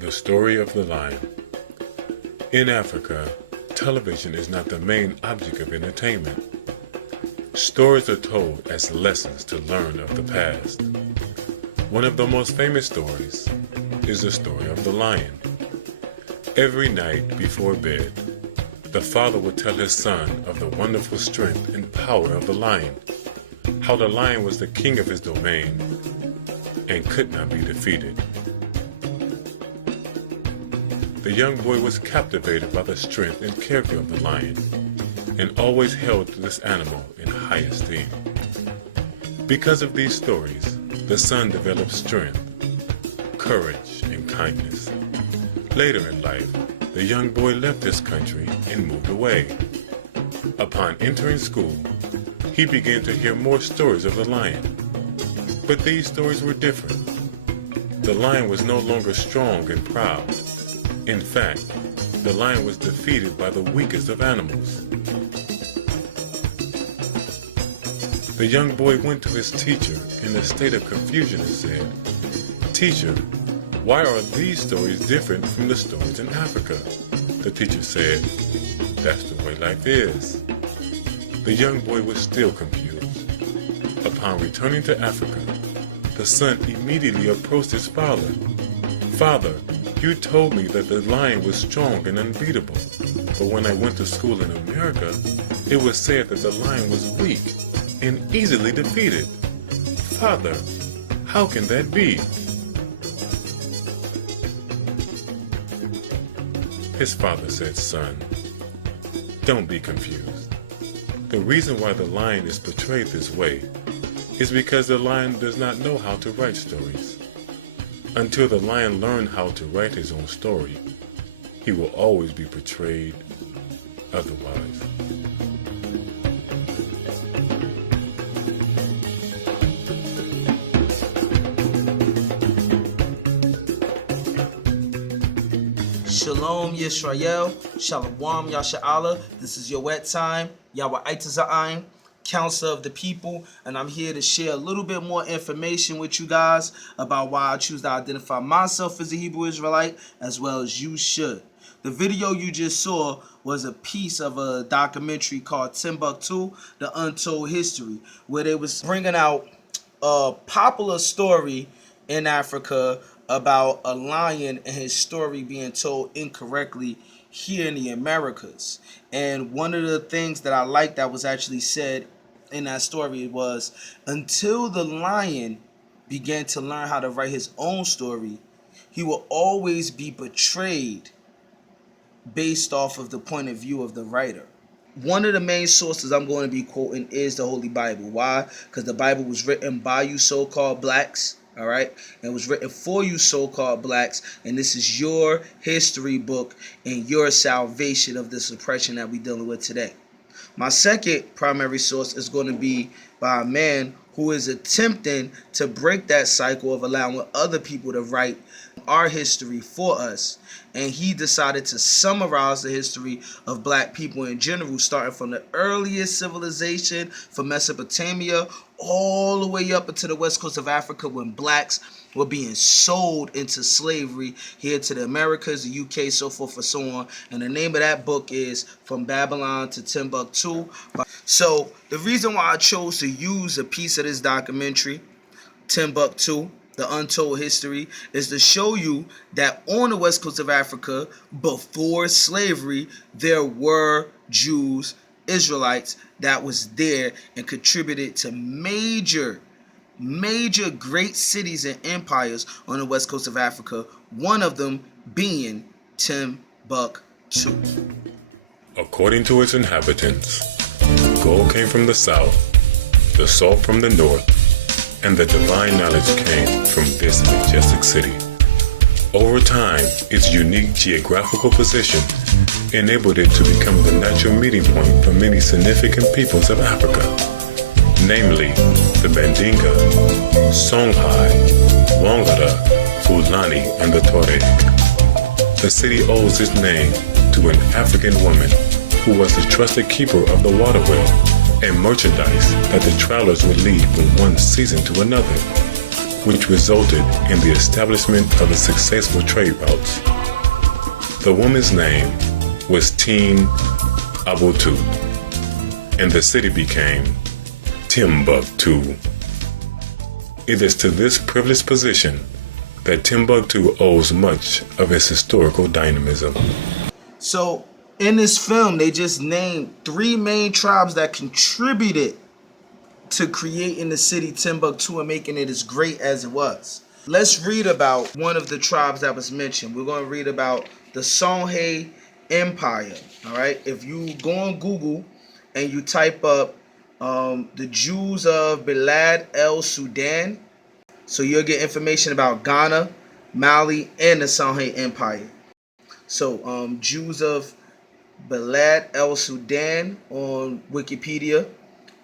The story of the lion. In Africa, television is not the main object of entertainment. Stories are told as lessons to learn of the past. One of the most famous stories is the story of the lion. Every night before bed, the father would tell his son of the wonderful strength and power of the lion, how the lion was the king of his domain and could not be defeated. The young boy was captivated by the strength and character of the lion and always held this animal in high esteem. Because of these stories, the son developed strength, courage, and kindness. Later in life, the young boy left his country and moved away. Upon entering school, he began to hear more stories of the lion. But these stories were different. The lion was no longer strong and proud. In fact, the lion was defeated by the weakest of animals. The young boy went to his teacher in a state of confusion and said, "Teacher, why are these stories different from the stories in Africa?" The teacher said, "That's the way life is." The young boy was still confused. Upon returning to Africa, the son immediately approached his father. "Father, you told me that the lion was strong and unbeatable, but when I went to school in America, it was said that the lion was weak and easily defeated. Father, how can that be?" His father said, "Son, don't be confused. The reason why the lion is portrayed this way is because the lion does not know how to write stories. Until the lion learns how to write his own story, he will always be portrayed otherwise." Shalom Yisrael, Shalom Yasha'Allah. This is Yoetez Im, Yawaitaza Im, Counselor of the people, and I'm here to share a little bit more information with you guys about why I choose to identify myself as a Hebrew Israelite, as well as you should. The video you just saw was a piece of a documentary called Timbuktu, The Untold History, where they was bringing out a popular story in Africa about a lion and his story being told incorrectly here in the Americas. And one of the things that I liked that was actually said in that story was, until the lion began to learn how to write his own story, he will always be betrayed based off of the point of view of the writer. One of the main sources I'm going to be quoting is the Holy Bible. Why? Because the Bible was written by you so-called blacks. All right, it was written for you so-called blacks, and this is your history book and your salvation of this oppression that we're dealing with today. My second primary source is going to be by a man who is attempting to break that cycle of allowing other people to write our history for us. And he decided to summarize the history of black people in general, starting from the earliest civilization from Mesopotamia all the way up into the west coast of Africa, when blacks were being sold into slavery here to the Americas, the UK, so forth and so on. And the name of that book is From Babylon to Timbuktu. So the reason why I chose to use a piece of this documentary, Timbuktu, The Untold History, is to show you that on the west coast of Africa, before slavery, there were Jews, Israelites that was there and contributed to major great cities and empires on the west coast of Africa, one of them being Timbuktu. According to its inhabitants, gold came from the south, the salt from the north, and the divine knowledge came from this majestic city. Over time, its unique geographical position enabled it to become the natural meeting point for many significant peoples of Africa, namely the Mandinka, Songhai, Wangara, Fulani, and the Tuareg. The city owes its name to an African woman who was the trusted keeper of the water well and merchandise that the travelers would leave from one season to another. which resulted in the establishment of the successful trade routes. The woman's name was Timbuktu, and the city became Timbuktu. It is to this privileged position that Timbuktu owes much of its historical dynamism. So in this film, they just named 3 main tribes that contributed to creating the city Timbuktu and making it as great as it was. Let's read about one of the tribes that was mentioned. We're going to read about the Songhai Empire. All right. If you go on Google and you type up the Jews of Bilad el Sudan, so you'll get information about Ghana, Mali, and the Songhai Empire. So Jews of Bilad el Sudan on Wikipedia.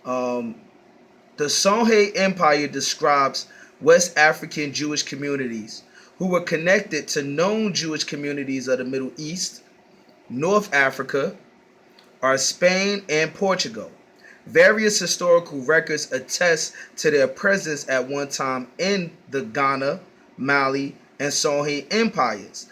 The Songhai Empire describes West African Jewish communities who were connected to known Jewish communities of the Middle East, North Africa, Spain, and Portugal. Various historical records attest to their presence at one time in the Ghana, Mali, and Songhai empires,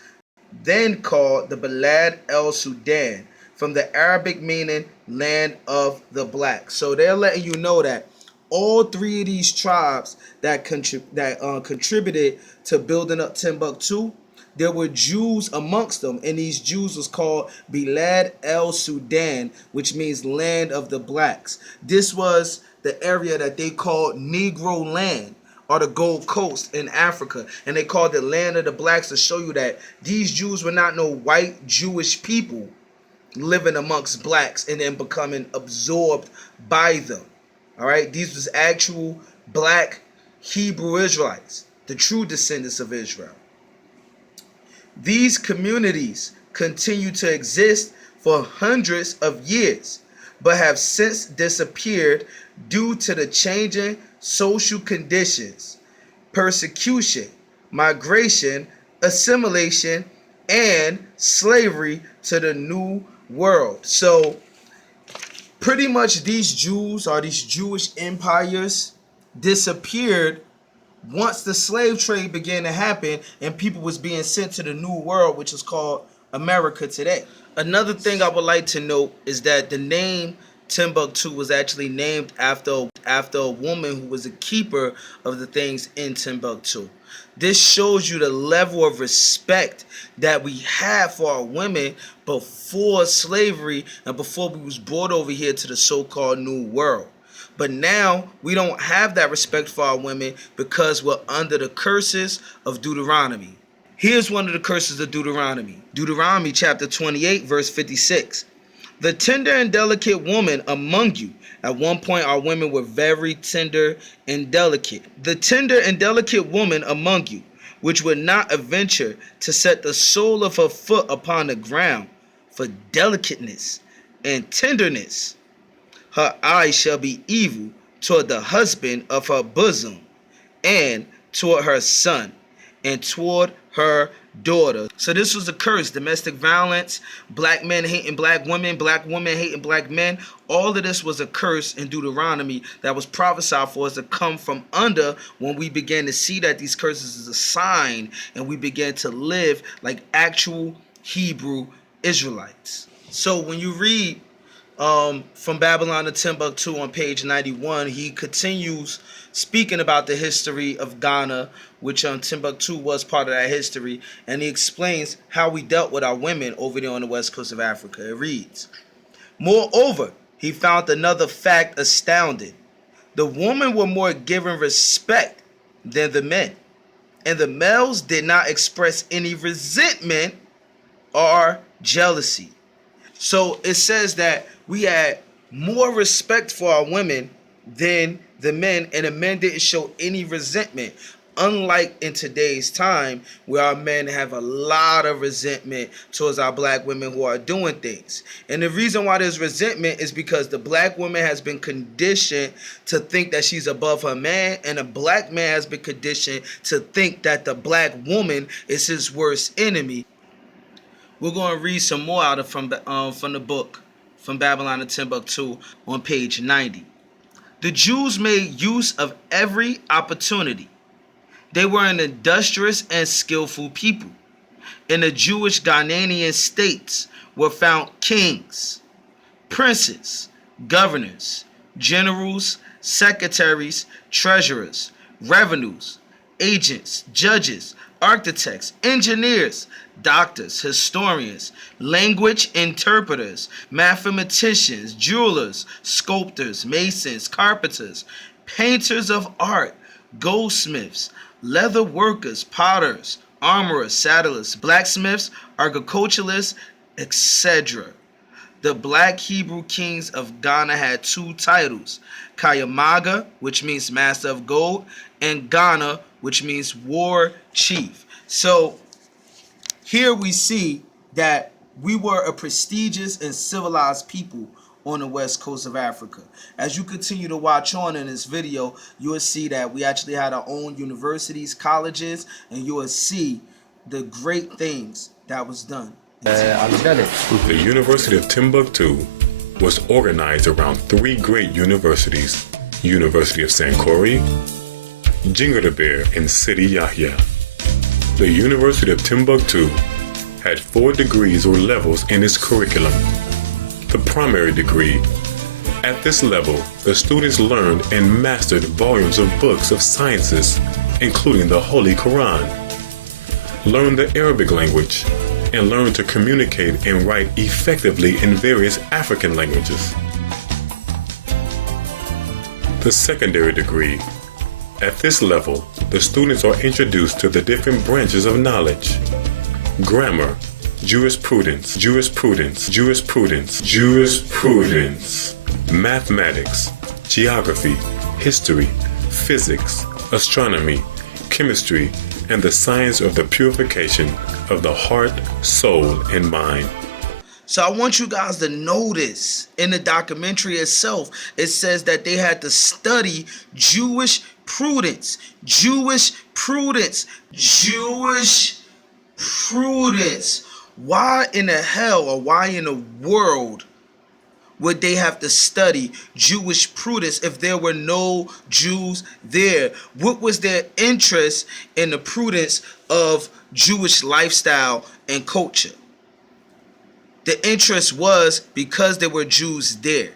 then called the Bilad el Sudan, from the Arabic meaning land of the black. So they're letting you know that all 3 of these tribes that contributed to building up Timbuktu, there were Jews amongst them, and these Jews was called Bilad el Sudan, which means land of the blacks. This was the area that they called Negro land, or the Gold Coast in Africa, and they called it land of the blacks to show you that these Jews were not no white Jewish people living amongst blacks and then becoming absorbed by them. All right, these was actual black Hebrew Israelites, the true descendants of Israel. These communities continue to exist for hundreds of years, but have since disappeared due to the changing social conditions, persecution, migration, assimilation, and slavery to the New World. So pretty much these Jews, or these Jewish empires, disappeared once the slave trade began to happen and people was being sent to the New World, which is called America today. Another thing I would like to note is that the name Timbuktu was actually named after a woman who was a keeper of the things in Timbuktu. This shows you the level of respect that we have for our women before slavery and before we was brought over here to the so-called New World. But now we don't have that respect for our women because we're under the curses of Deuteronomy. Here's one of the curses of Deuteronomy. Deuteronomy chapter 28, verse 56. The tender and delicate woman among you. At one point, our women were very tender and delicate. The tender and delicate woman among you, which would not adventure to set the sole of her foot upon the ground for delicateness and tenderness. Her eyes shall be evil toward the husband of her bosom, and toward her son, and toward her daughter. So this was a curse. Domestic violence, black men hating black women hating black men. All of this was a curse in Deuteronomy that was prophesied for us to come from under when we began to see that these curses is a sign and we began to live like actual Hebrew Israelites. So when you read from Babylon to Timbuktu on page 91, he continues speaking about the history of Ghana, which Timbuktu was part of that history, and he explains how we dealt with our women over there on the west coast of Africa. It reads, moreover, he found another fact astounding. The women were more given respect than the men, and the males did not express any resentment or jealousy. So it says that we had more respect for our women than the men, and the men didn't show any resentment. Unlike in today's time, where our men have a lot of resentment towards our black women who are doing things. And the reason why there's resentment is because the black woman has been conditioned to think that she's above her man, and the black man has been conditioned to think that the black woman is his worst enemy. We're going to read some more out of from the book, From Babylon to Timbuktu, on page 90. The Jews made use of every opportunity They were an industrious and skillful people. In the Jewish Ghanaian states were found kings, princes, governors, generals, secretaries, treasurers, revenues, agents, judges, architects, engineers, doctors, historians, language interpreters, mathematicians, jewelers, sculptors, masons, carpenters, painters of art, goldsmiths, leather workers, potters, armorers, saddlers, blacksmiths, agriculturalists, etc. The black Hebrew kings of Ghana had two titles, Kayamaga, which means master of gold, and Ghana, which means war chief. So here we see that we were a prestigious and civilized people on the west coast of Africa. As you continue to watch on in this video, you will see that we actually had our own universities, colleges, and you will see the great things that was done. The University of Timbuktu was organized around three great universities: University of Sankore, Jingadabir, and Sidi Yahya. The University of Timbuktu had 4 degrees or levels in its curriculum. The primary degree. At this level, the students learned and mastered volumes of books of sciences, including the Holy Quran, learned the Arabic language, and learned to communicate and write effectively in various African languages. The secondary degree. At this level, the students are introduced to the different branches of knowledge: grammar, jurisprudence, mathematics, geography, history, physics, astronomy, chemistry, and the science of the purification of the heart, soul, and mind. So I want you guys to notice in the documentary itself, it says that they had to study Jewish prudence. Why in the hell or why in the world would they have to study Jewish prudence if there were no Jews there? What was their interest in the prudence of Jewish lifestyle and culture? The interest was because there were Jews there.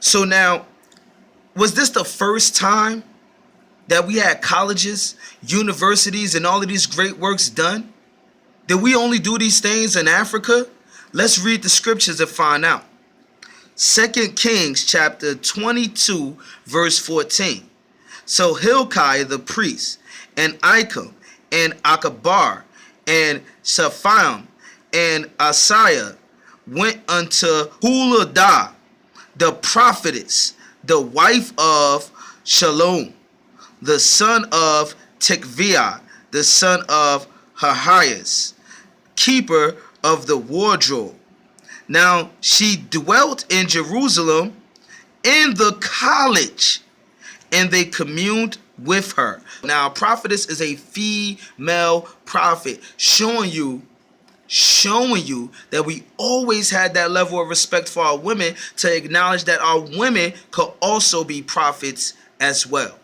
So now, was this the first time that we had colleges, universities, and all of these great works done? Did we only do these things in Africa? Let's read the scriptures and find out. 2 Kings chapter 22, verse 14. So Hilkiah the priest, and Icam, and Akabar, and Shaphan, and Asaiah went unto Huladah, the prophetess, the wife of Shalom, the son of Tikviah, the son of Hahias, keeper of the wardrobe. Now she dwelt in Jerusalem in the college, and they communed with her. Now a prophetess is a female prophet, showing you that we always had that level of respect for our women, to acknowledge that our women could also be prophets as well.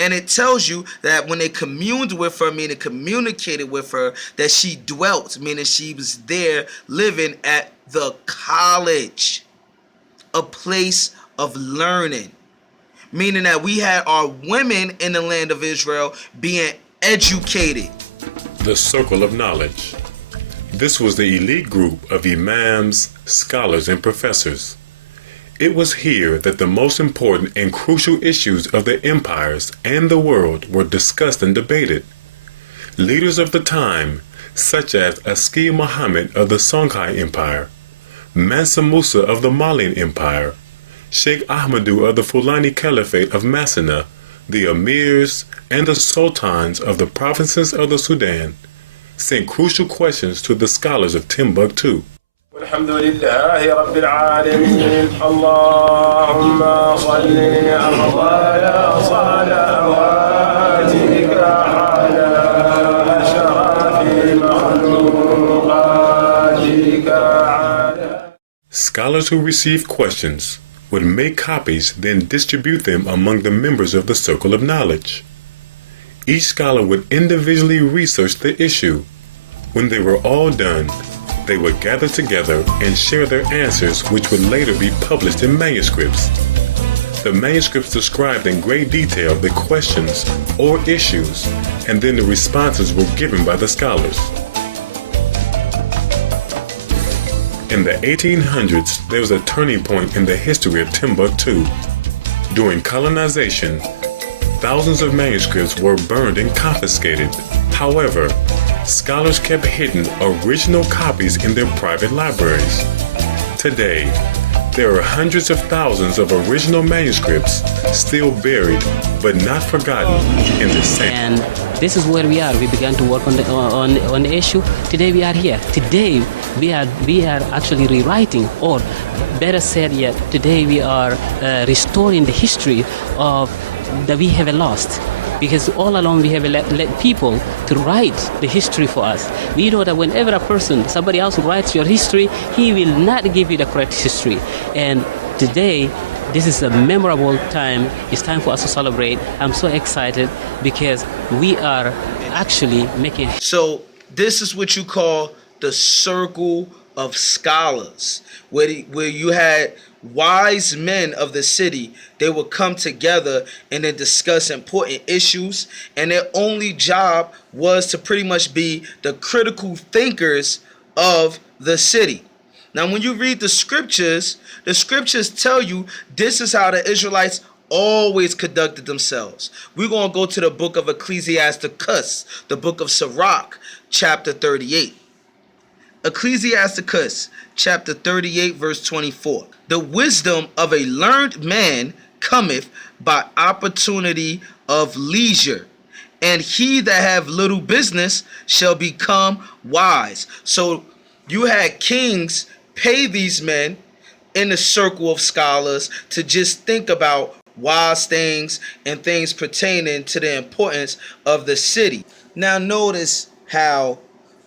And it tells you that when they communed with her, meaning communicated with her, that she dwelt, meaning she was there living at the college, a place of learning. Meaning that we had our women in the land of Israel being educated. The circle of knowledge. This was the elite group of imams, scholars, and professors. It was here that the most important and crucial issues of the empires and the world were discussed and debated. Leaders of the time, such as Aski Muhammad of the Songhai Empire, Mansa Musa of the Malian Empire, Sheikh Ahmadu of the Fulani Caliphate of Massena, the emirs, and the sultans of the provinces of the Sudan, sent crucial questions to the scholars of Timbuktu. الحمد لله رب العالمين اللهم صل أفضل صلواتك على أشرف مخلوقاتك على. Scholars who received questions would make copies, then distribute them among the members of the circle of knowledge. Each scholar would individually research the issue. When they were all done, they would gather together and share their answers, which would later be published in manuscripts. The manuscripts described in great detail the questions or issues, and then the responses were given by the scholars. In the 1800s, there was a turning point in the history of Timbuktu. During colonization, thousands of manuscripts were burned and confiscated. However, scholars kept hidden original copies in their private libraries. Today, there are hundreds of thousands of original manuscripts still buried but not forgotten in the same. And this is where we are. We began to work on the issue. Today we are here. Today we are actually rewriting, or better said yet, today we are restoring the history of that we have lost. Because all along we have let people to write the history for us. We know that whenever a person, somebody else writes your history, he will not give you the correct history. And today, this is a memorable time. It's time for us to celebrate. I'm so excited because we are actually making... So this is what you call the circle of scholars, where you had wise men of the city. They would come together and then discuss important issues, and their only job was to pretty much be the critical thinkers of the city. Now, when you read the scriptures tell you this is how the Israelites always conducted themselves. We're going to go to the book of Ecclesiasticus, the book of Sirach, chapter 38. Ecclesiasticus chapter 38 verse 24. The wisdom of a learned man cometh by opportunity of leisure, and he that have little business shall become wise. So you had kings pay these men in the circle of scholars to just think about wise things and things pertaining to the importance of the city. Now notice how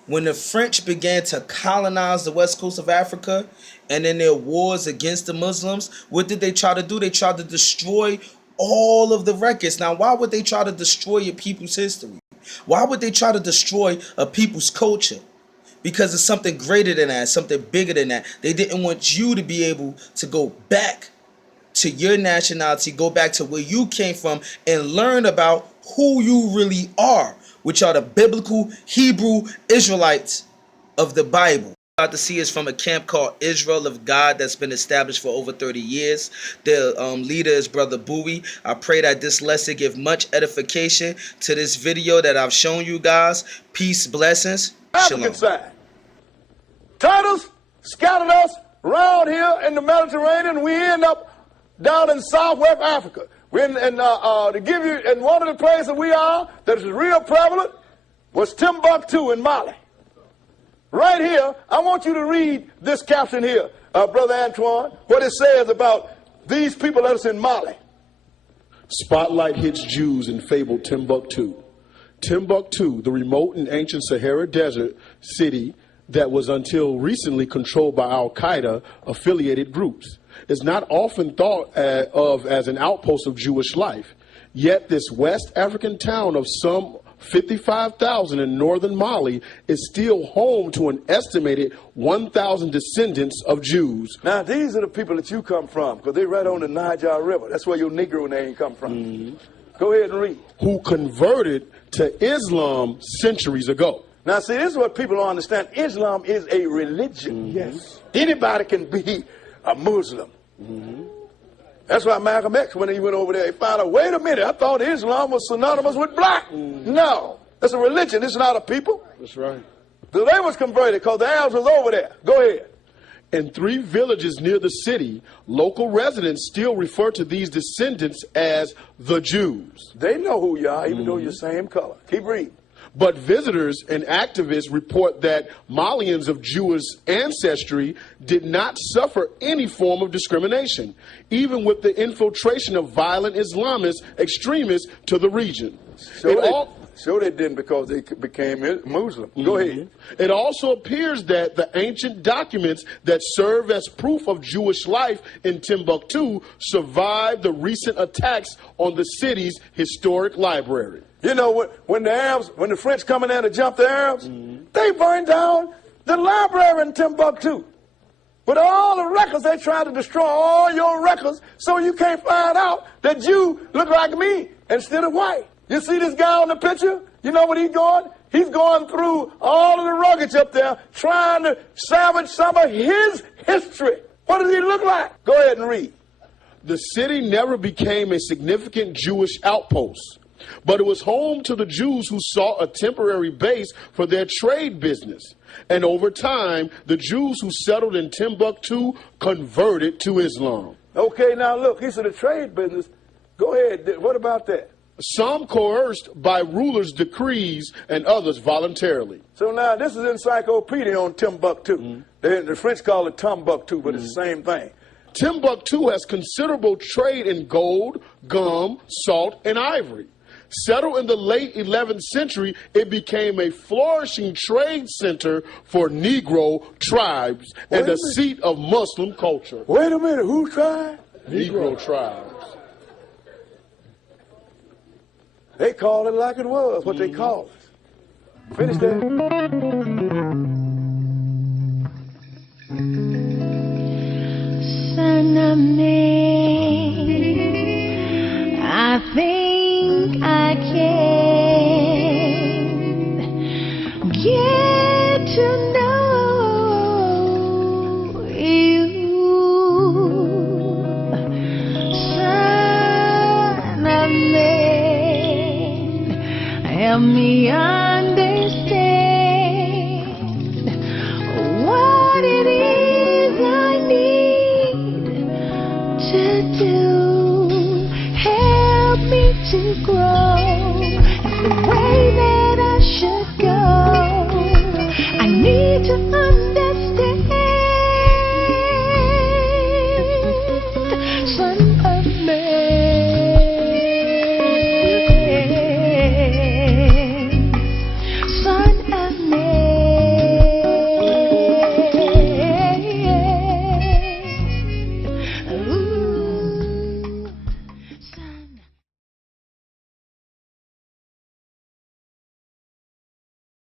when the French began to colonize the west coast of Africa, and in their wars against the Muslims, what did they try to do? They tried to destroy all of the records. Now, why would they try to destroy your people's history? Why would they try to destroy a people's culture? Because it's something greater than that, something bigger than that. They didn't want you to be able to go back to your nationality, go back to where you came from, and learn about who you really are, which are the biblical Hebrew Israelites of the Bible. About to see is from a camp called Israel of God that's been established for over 30 years. The leader is Brother Bowie. I pray that this lesson give much edification to this video that I've shown you guys. Peace, blessings. African side. Titles scattered us around here in the Mediterranean. We end up down in Southwest Africa. To give you, in one of the places we are that is real prevalent was Timbuktu in Mali. Right here, I want you to read this caption here, Brother Antoine, what it says about these people that's in Mali. Spotlight hits Jews in fabled Timbuktu. Timbuktu, the remote and ancient Sahara Desert city that was until recently controlled by Al-Qaeda affiliated groups, is not often thought of as an outpost of Jewish life. Yet this West African town of some 55,000 in northern Mali is still home to an estimated 1,000 descendants of Jews. Now, these are the people that you come from, because they're right on the Niger River. That's where your Negro name come from. Mm-hmm. Go ahead and read. Who converted to Islam centuries ago. Now, see, this is what people don't understand. Islam is a religion. Mm-hmm. Yes. Anybody can be a Muslim. Mm-hmm. That's why Malcolm X, when he went over there, he found out, wait a minute, I thought Islam was synonymous with black. Mm-hmm. No, that's a religion. It's not a people. That's right. So they was converted because the Arabs was over there. Go ahead. In 3 villages near the city, local residents still refer to these descendants as the Jews. They know who you are, even though you're same color. Keep reading. But visitors and activists report that Malians of Jewish ancestry did not suffer any form of discrimination, even with the infiltration of violent Islamist extremists to the region. Sure they didn't, because they became Muslim. Go ahead. It also appears that the ancient documents that serve as proof of Jewish life in Timbuktu survived the recent attacks on the city's historic library. You know, when the French come in there to jump the Arabs, they burned down the library in Timbuktu. With all the records, they tried to destroy all your records so you can't find out that you look like me instead of white. You see this guy on the picture? You know what he's going? He's going through all of the wreckage up there trying to salvage some of his history. What does he look like? Go ahead and read. The city never became a significant Jewish outpost, but it was home to the Jews who sought a temporary base for their trade business. And over time, the Jews who settled in Timbuktu converted to Islam. Okay, now look, he said the trade business. Go ahead. What about that? Some coerced by rulers' decrees and others voluntarily. So now this is encyclopedia on Timbuktu. The French call it Timbuktu, but it's the same thing. Timbuktu has considerable trade in gold, gum, salt, and ivory. Settled in the late 11th century, it became a flourishing trade center for Negro tribes and a seat of Muslim culture. Wait a minute, who tribe? Negro tribes. They called it like it was, what they called it. Finish that. Son of man, I think I can get to know you. Son of man, help me understand what it is I need to do. Help me to grow. It's the way that I should